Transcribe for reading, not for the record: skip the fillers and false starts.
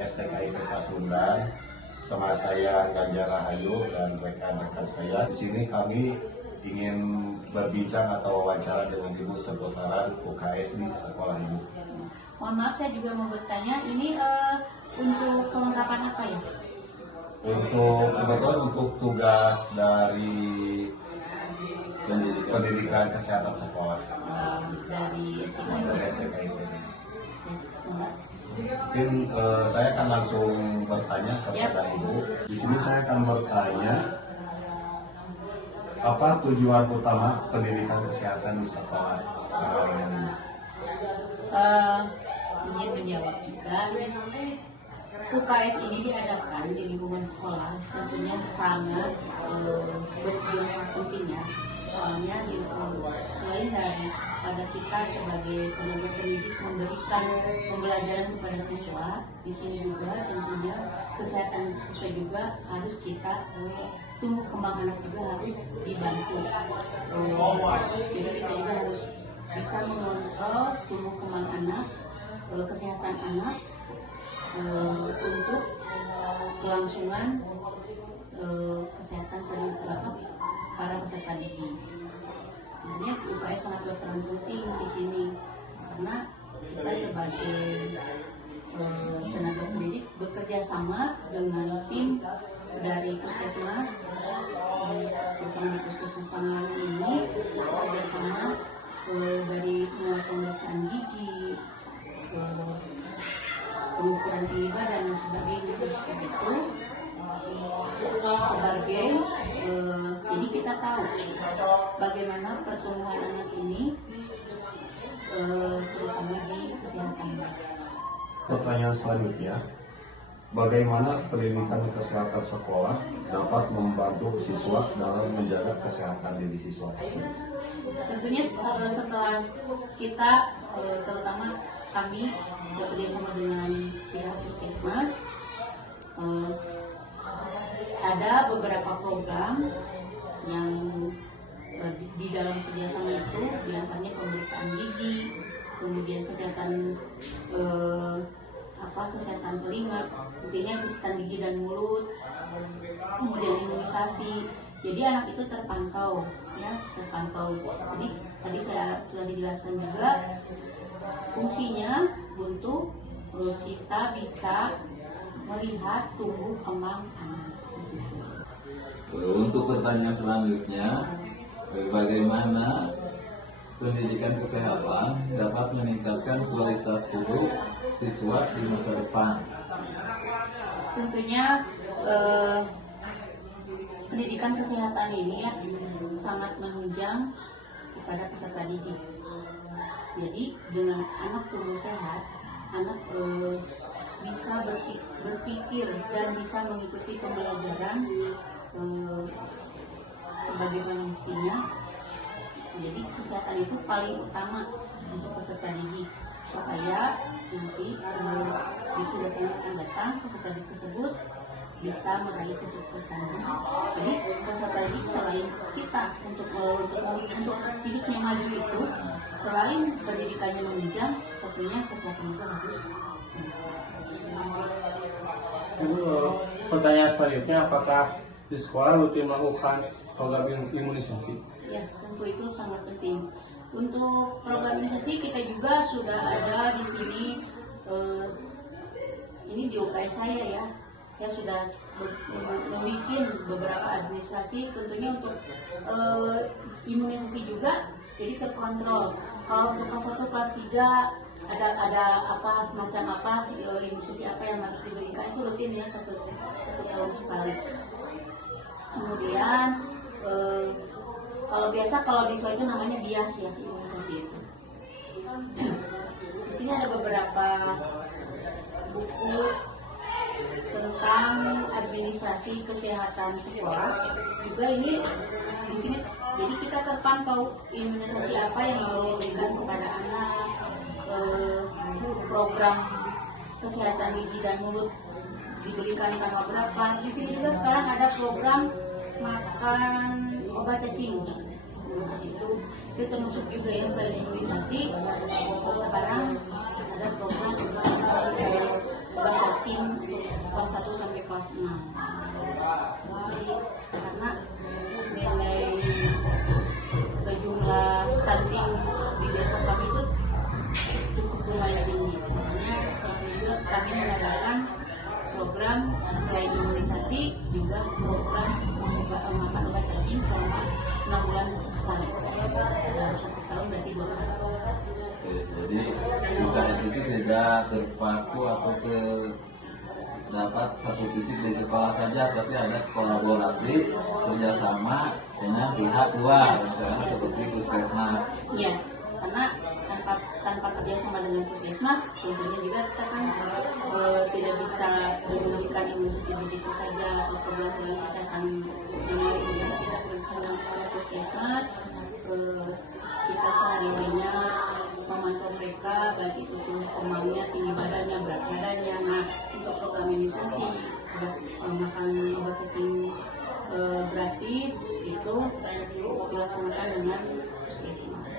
STKIP Pasundan sama saya Ganjar Rahayu dan rekan-rekan saya. Di sini kami ingin berbincang atau wawancara dengan Ibu seputaran UKS di sekolah Ibu. Mohon maaf, saya juga mau bertanya, ini untuk kelengkapan apa ya? Untuk tugas dari pendidikan kesehatan sekolah Dari STKIP. Mungkin saya akan langsung bertanya kepada Ibu. Di sini saya akan bertanya, apa tujuan utama pendidikan kesehatan di sekolah Karalengan ini? Ingin menjawab juga, UKS ini diadakan di lingkungan sekolah tentunya sangat bertujuan sangat penting ya. Soalnya selain dari pada kita sebagai tenaga pendidik memberikan pembelajaran kepada siswa, di sini juga tentunya kesehatan siswa juga harus kita tumbuh kembang anak juga harus dibantu. Jadi kita juga harus bisa mengontrol tumbuh kembang anak, kesehatan anak untuk kelangsungan kesehatan para peserta didik. Sebenarnya UKS sangat berperan penting di sini karena kita sebagai tenaga pendidik bekerja sama dengan tim dari puskesmas, terutama di puskesmas Pangalengan ini bekerja sama dari mulai pemeriksaan gigi, pengukuran tinggi badan dan sebagainya. Itu sebagai jadi kita tahu bagaimana pertumbuhan anak ini terutama di kesehatan. Pertanyaan selanjutnya, bagaimana pendidikan kesehatan sekolah dapat membantu siswa dalam menjaga kesehatan diri siswa tersebut? Tentunya setelah kita terutama kami bekerja sama dengan pihak puskesmas, ada beberapa program yang di dalam kerjasama itu, diantaranya pemeriksaan gigi, kemudian kesehatan kesehatan telinga, intinya kesehatan gigi dan mulut, kemudian imunisasi. Jadi anak itu terpantau, ya terpantau. Jadi tadi saya sudah dijelaskan juga fungsinya untuk kita bisa melihat tumbuh kembang anak. Untuk pertanyaan selanjutnya, bagaimana pendidikan kesehatan dapat meningkatkan kualitas hidup siswa di masa depan? Tentunya pendidikan kesehatan ini ya sangat menunjang kepada peserta didik. Jadi dengan anak tumbuh sehat, anak bisa berpikir dan bisa mengikuti pembelajaran sebagaimana mestinya. Jadi kesehatan itu paling utama untuk peserta didik supaya nanti di kedepan akan datang peserta didik tersebut bisa meraih kesuksesan. Jadi peserta didik selain kita untuk hidupnya maju itu, selain pendidikannya menunjang, tentunya kesehatan juga harus. Ibu, pertanyaan selanjutnya, apakah di sekolah rutin melakukan program imunisasi? Ya, tentu itu sangat penting. Untuk program imunisasi kita juga sudah ada di sini. Ini di UKS saya ya. Saya sudah membuat beberapa administrasi, tentunya untuk imunisasi juga, jadi terkontrol. Kalau untuk kelas 1, kelas 3 ada macam imunisasi apa yang harus diberikan, itu rutin ya satu tahun sekali. Kemudian kalau di Swa itu namanya bias ya, imunisasi itu. Di sini ada beberapa buku tentang administrasi kesehatan sekolah. Juga ini di sini jadi kita terpantau imunisasi apa yang diberikan kepada anak, program kesehatan gigi dan mulut diberikan tanggal berapa. Di sini juga sekarang ada program makan obat cacing. Itu termasuk juga ya, selain imunisasi sekarang ada program obat cacing sampai kelas 6. Jadi karena nilai jumlah stunting di desa kami itu cukup lumayan tinggi. Makanya juga kami mengadakan program selain imunisasi juga program makan obat cacing selama 6 bulan sekali. Dalam 1 tahun berarti 2 kali. Oke, jadi UKS itu tidak terpaku atau terdapat satu titik di sekolah saja, tapi ada kolaborasi kerjasama dengan pihak luar, misalnya seperti puskesmas. Iya, karena tanpa kerjasama dengan puskesmas, tentunya juga kita kan tidak bisa memberikan imunisasi begitu saja atau program-program kesehatan yang lain. Jadi kita kerjasama dengan puskesmas, kita sehari-harinya memantau mereka, baik itu tumbuh kembangnya, tinggi badannya, berat badannya. Nah, untuk program imunisasi, makan obat cacing gratis itu dilaksanakan dengan puskesmas.